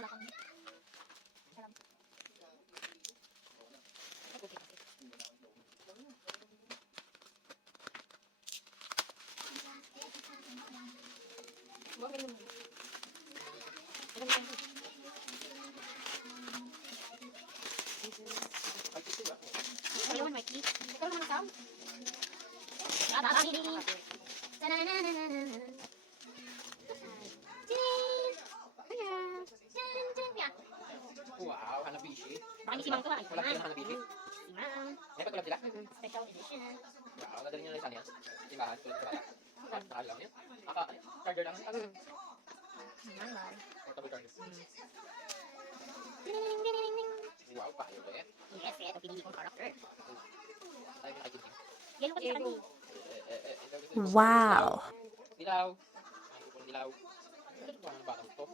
wala kang... Salam. Ayaw naman, Mikey. Ikaw naman ang sound. Wow, Hanabishi. Baka may simang to ah. Wala kayo ng Hanabishi. Simang. May pagkulab sila? Special edition. Wow, nadali nyo lang saan yan? Simbahan, tulad sa bata. Mahal lang yan. Charger lang. Mahal. Portable charger. Ding, ding, ding, ding. Wow, payo eh. Yes, ito pinili kong character. Tayo yung item. Yellow kasi sa kanila. Wow. Dilaw. Dilaw. Ano ba to?